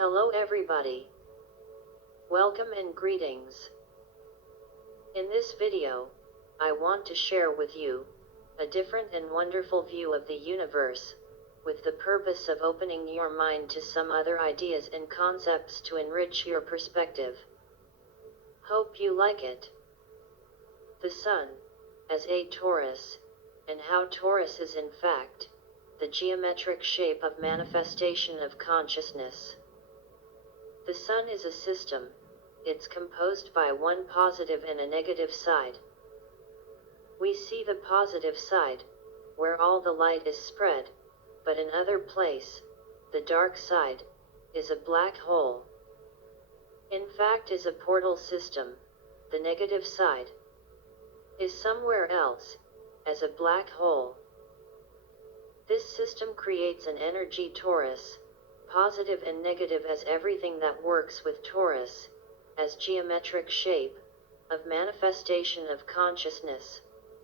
Hello everybody. Welcome and greetings. In this video, I want to share with you a different and wonderful view of the universe, with the purpose of opening your mind to some other ideas and concepts to enrich your perspective. Hope you like it. The Sun, as a torus, and how torus is in fact the geometric shape of manifestation of consciousness. The Sun is a system. It's composed by one positive and a negative side. We see the positive side, where all the light is spread, but in other place, the dark side, is a black hole. In fact is a portal system. The negative side is somewhere else, as a black hole. This system creates an energy torus, positive and negative as everything that works with torus, as geometric shape, of manifestation of consciousness,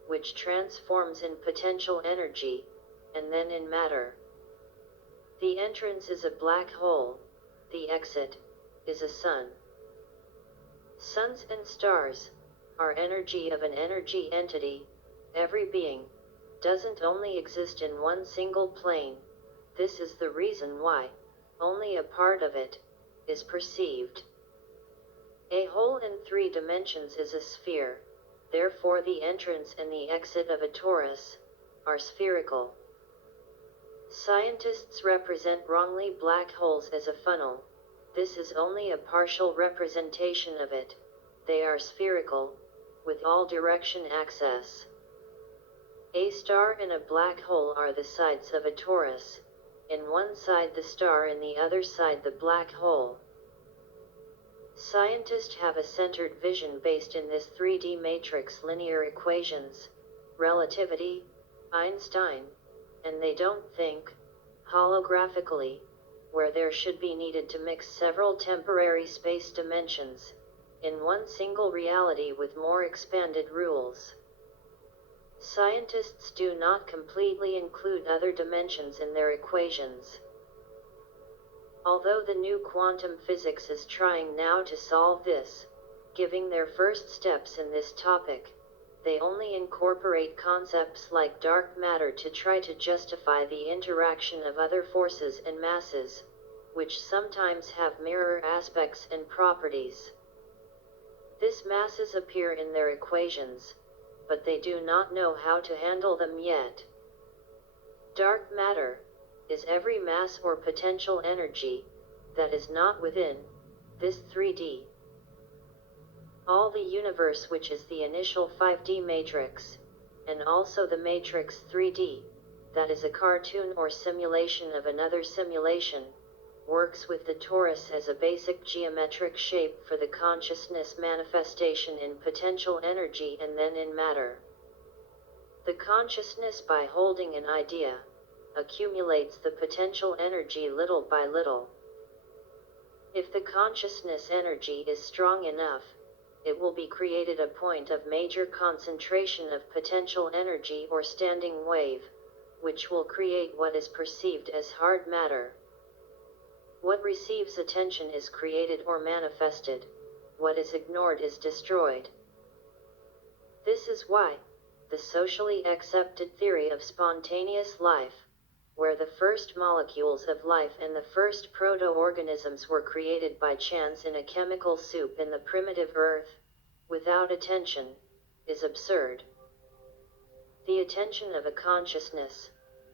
which transforms in potential energy, and then in matter. The entrance is a black hole, the exit is a sun. Suns and stars are energy of an energy entity. Every being doesn't only exist in one single plane. This is the reason why only a part of it is perceived. A whole in 3 dimensions is a sphere, therefore the entrance and the exit of a torus are spherical. Scientists represent wrongly black holes as a funnel. This is only a partial representation of it. They are spherical, with all direction access. A star and a black hole are the sides of a torus. In one side the star and the other side the black hole. Scientists have a centered vision based in this 3D matrix linear equations, relativity, Einstein, and they don't think holographically, where there should be needed to mix several temporary space dimensions in one single reality with more expanded rules. Scientists do not completely include other dimensions in their equations. Although the new quantum physics is trying now to solve this, giving their first steps in this topic, they only incorporate concepts like dark matter to try to justify the interaction of other forces and masses, which sometimes have mirror aspects and properties. These masses appear in their equations, but they do not know how to handle them yet. Dark matter is every mass or potential energy that is not within this 3D. All the universe, which is the initial 5D matrix, and also the matrix 3D, that is a cartoon or simulation of another simulation, works with the torus as a basic geometric shape for the consciousness manifestation in potential energy and then in matter. The consciousness, by holding an idea, accumulates the potential energy little by little. If the consciousness energy is strong enough, it will be created a point of major concentration of potential energy or standing wave, which will create what is perceived as hard matter. What receives attention is created or manifested. What is ignored is destroyed. This is why the socially accepted theory of spontaneous life, where the first molecules of life and the first proto-organisms were created by chance in a chemical soup in the primitive earth, without attention, is absurd. The attention of a consciousness,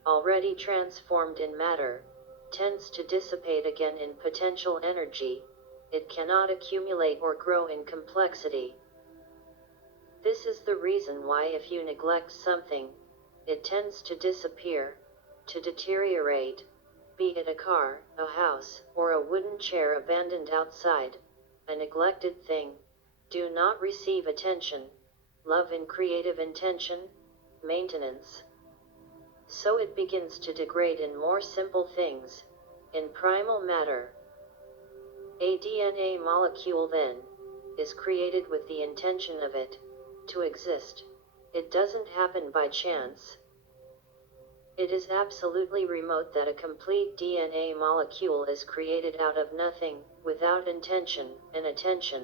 already transformed in matter, tends to dissipate again in potential energy. It cannot accumulate or grow in complexity. This is the reason why if you neglect something, it tends to disappear, to deteriorate, be it a car, a house, or a wooden chair abandoned outside. A neglected thing do not receive attention, love and creative intention, maintenance. So it begins to degrade in more simple things, in primal matter. A DNA molecule then is created with the intention of it to exist. It doesn't happen by chance. It is absolutely remote that a complete DNA molecule is created out of nothing, without intention and attention.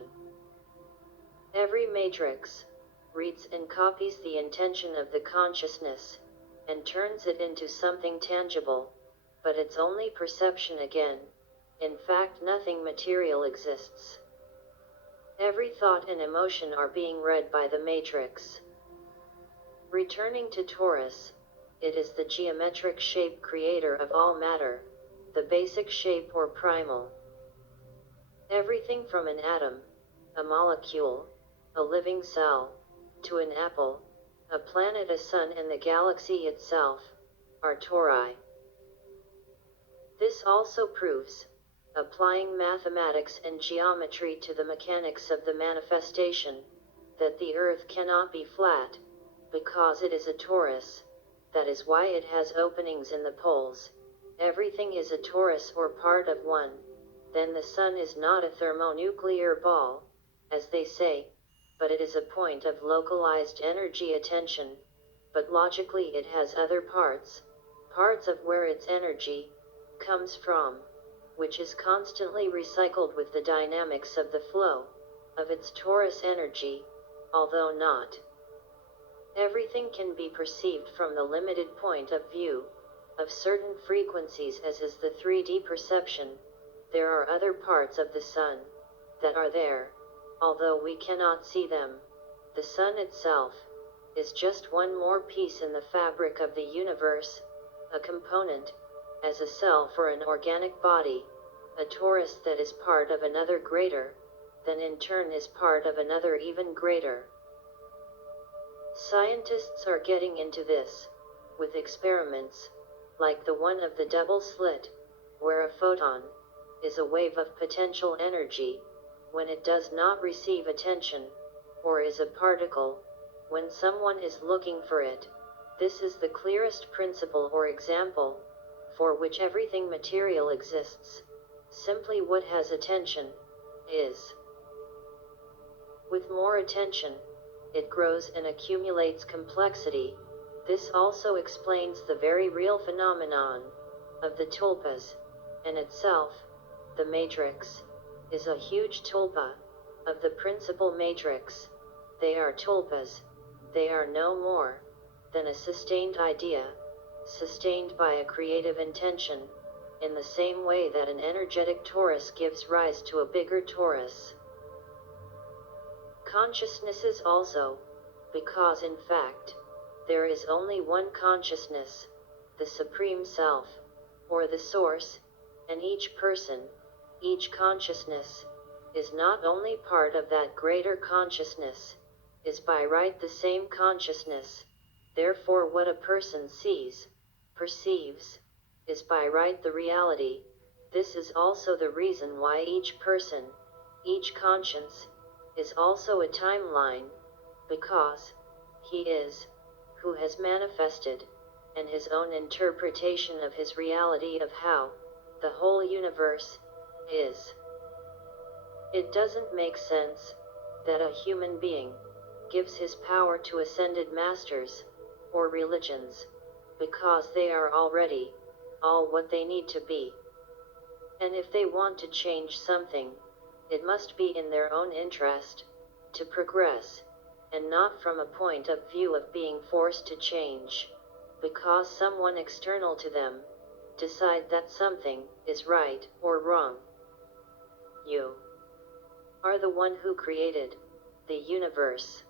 Every matrix reads and copies the intention of the consciousness, and turns it into something tangible, but it's only perception again. In fact, nothing material exists. Every thought and emotion are being read by the matrix. Returning to Torus, it is the geometric shape creator of all matter, the basic shape or primal. Everything from an atom, a molecule, a living cell, to an apple, a planet, a sun, and the galaxy itself, are tori. This also proves, applying mathematics and geometry to the mechanics of the manifestation, that the earth cannot be flat, because it is a torus. That is why it has openings in the poles. Everything is a torus or part of one. Then the sun is not a thermonuclear ball, as they say, but it is a point of localized energy attention. But logically it has other parts, parts of where its energy comes from, which is constantly recycled with the dynamics of the flow of its torus energy, although not everything can be perceived from the limited point of view of certain frequencies, as is the 3D perception. There are other parts of the sun that are there, although we cannot see them. The sun itself is just one more piece in the fabric of the universe, a component, as a cell for an organic body, a torus that is part of another greater, then in turn is part of another even greater. Scientists are getting into this, with experiments, like the one of the double slit, where a photon is a wave of potential energy, when it does not receive attention, or is a particle, when someone is looking for it. This is the clearest principle or example, for which everything material exists. Simply what has attention is. With more attention, it grows and accumulates complexity. This also explains the very real phenomenon of the tulpas, and itself, the matrix, is a huge tulpa of the principal matrix. They are tulpas. They are no more than a sustained idea, sustained by a creative intention, in the same way that an energetic torus gives rise to a bigger torus. Consciousnesses also, because in fact, there is only one consciousness, the Supreme Self, or the Source, and each person, each consciousness, is not only part of that greater consciousness, is by right the same consciousness. Therefore what a person sees, perceives, is by right the reality. This is also the reason why each person, each conscience, is also a timeline, because he is, who has manifested, and his own interpretation of his reality of how the whole universe is. It doesn't make sense that a human being gives his power to ascended masters, or religions, because they are already all what they need to be. And if they want to change something, it must be in their own interest to progress, and not from a point of view of being forced to change, because someone external to them decide that something is right or wrong. You are the one who created the universe.